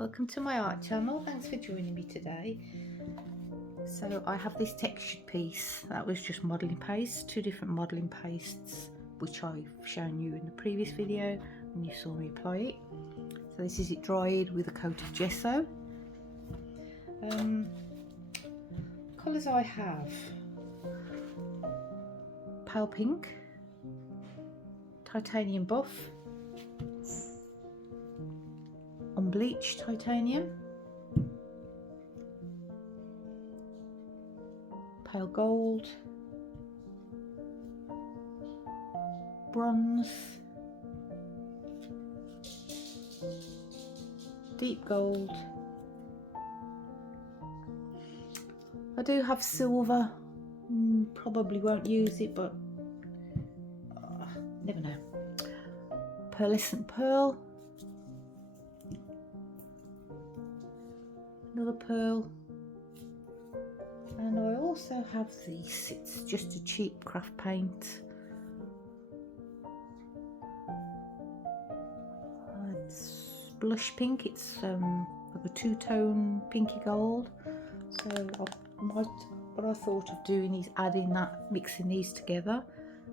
welcome to my art channel. Thanks for joining me today. So I have this textured piece that was just modelling paste, two different modelling pastes which I've shown you in the previous video when you saw me apply it. So this is it dried with a coat of gesso. Colours I have: pale pink, titanium buff, unbleached titanium, pale gold, bronze, deep gold. I do have silver, probably won't use it, but never know. Pearlescent pearl, another pearl, and I also have this. It's just a cheap craft paint. It's blush pink. It's like a two-tone pinky gold. So what I thought of doing is adding that, mixing these together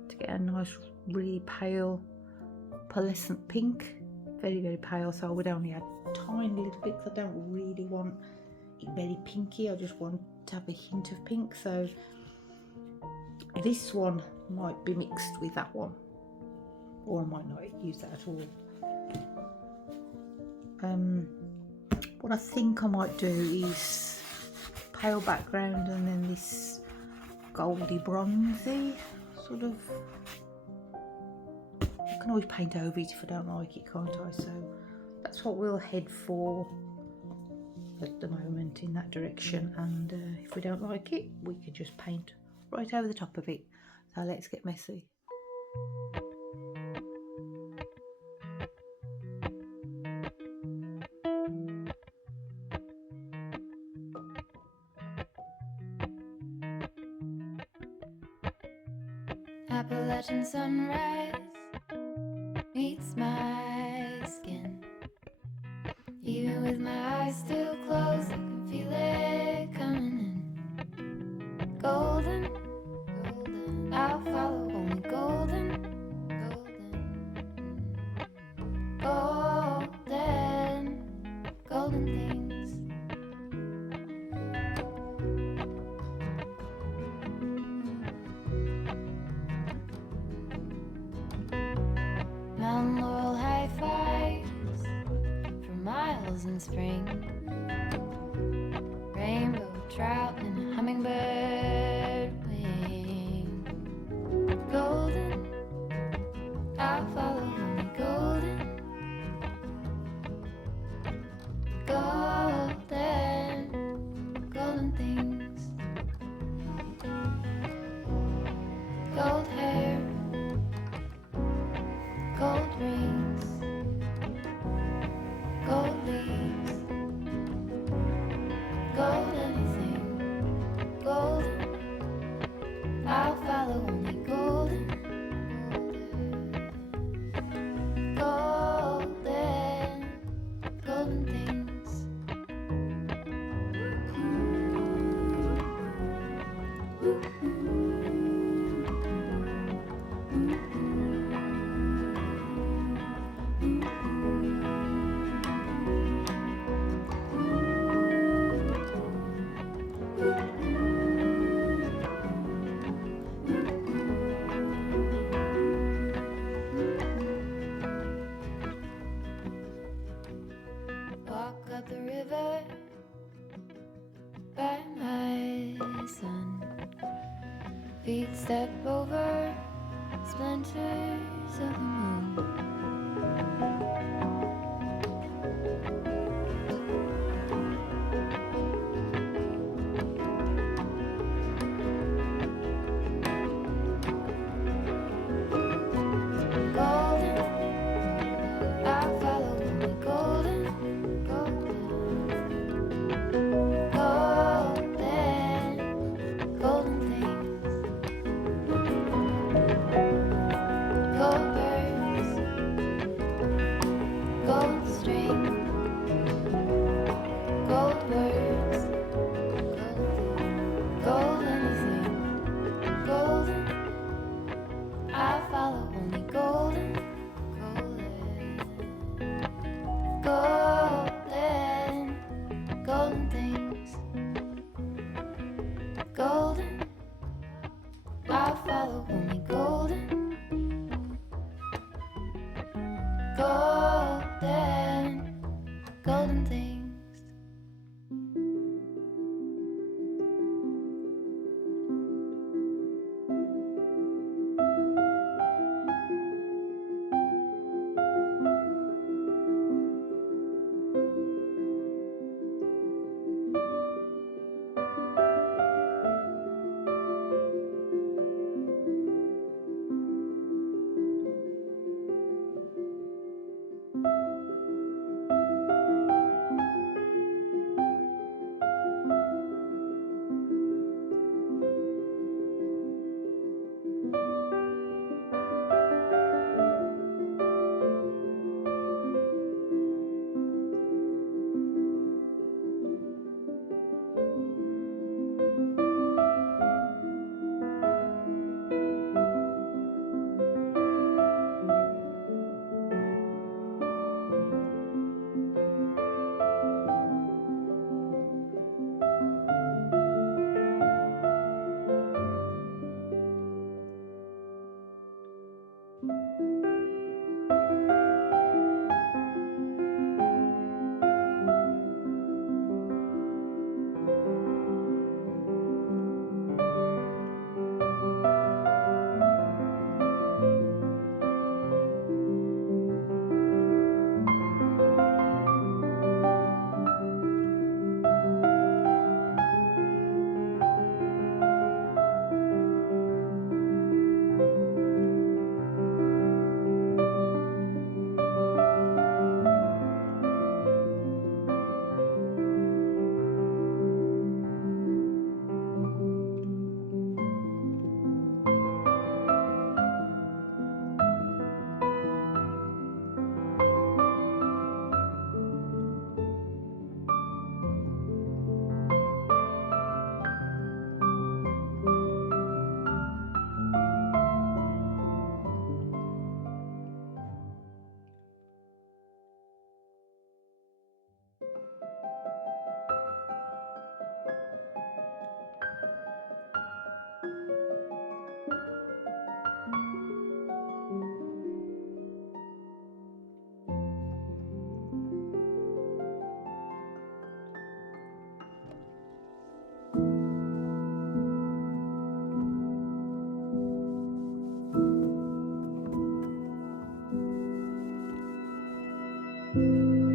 to get a nice, really pale pearlescent pink. Very, very pale. So I would only add a tiny little bit because I don't really want it very pinky. I just want to have a hint of pink. So this one might be mixed with that one, or I might not use that at all. What I think I might do is pale background and then this goldy bronzy sort of. I can always paint over it if I don't like it, can't I? So that's what we'll head for at the moment, in that direction, and if we don't like it we can just paint right over the top of it. So let's get messy. Appalachian sunrise meets my skin. Even with my eyes still closed, I can feel it coming in. Golden, golden, I'll follow only golden, golden, golden, golden things. Mountain laurel high fives for miles in spring. Rainbow trout and a hummingbird wing. Golden, I'll follow only golden, golden, golden things. Gold hair, gold rings, gold leaves, gold anything, golden, I'll follow only golden, golden, golden things. Walk up the river by my son. Feet step over splinters of the moon. Golden, I'll follow only golden, golden, golden, golden things. Gold bird, golden things.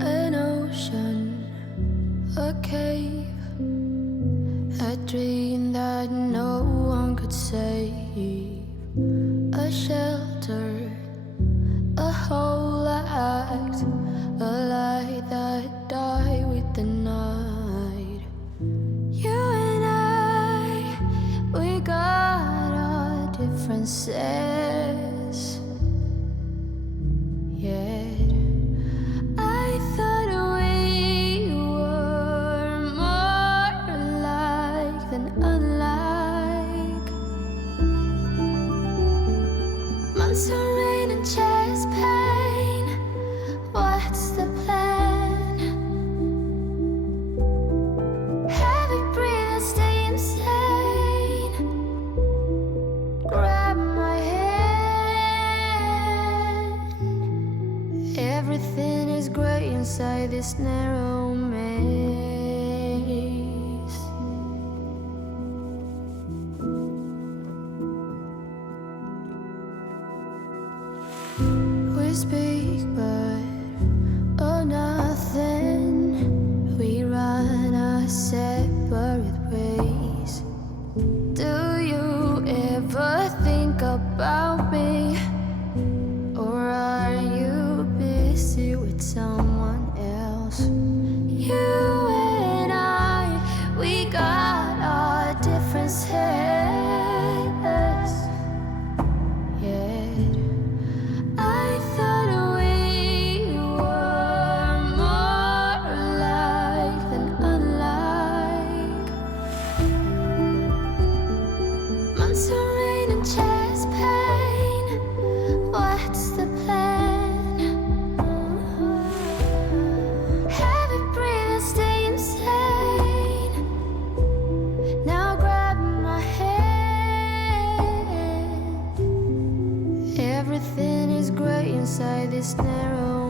An ocean, a cave, a dream that no one could save, a shelter, a whole act, a light that died with the night. You and I, we got our differences, yet I thought we were more alike than unlike. Months of rain and chest pain, what's the plan? Heavy breathe and stay insane. Grab my hand. Everything is great inside this narrow maze. We speak but oh nothing. We run our separate ways. Do you ever think about me? Or are you busy with someone else? You and I, we got our differences, yet I thought we were more alike than unlike. Months of rain and chest pain, what's the plan? Heavy breathe and stay insane. Now grab my hand. Everything is great inside this narrow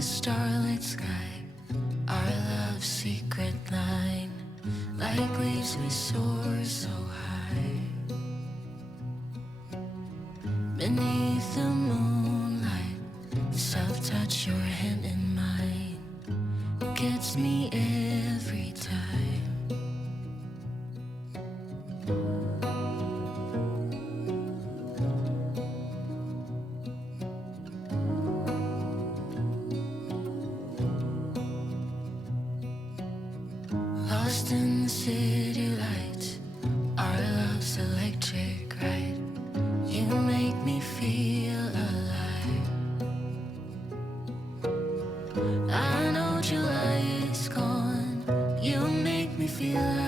the starlit sky, our love's secret line. Like leaves we soar so high. Beneath the moonlight, soft touch your hand in mine. It gets me every time. Lost in the city lights, our love's electric, right? You make me feel alive. I know July is gone. You make me feel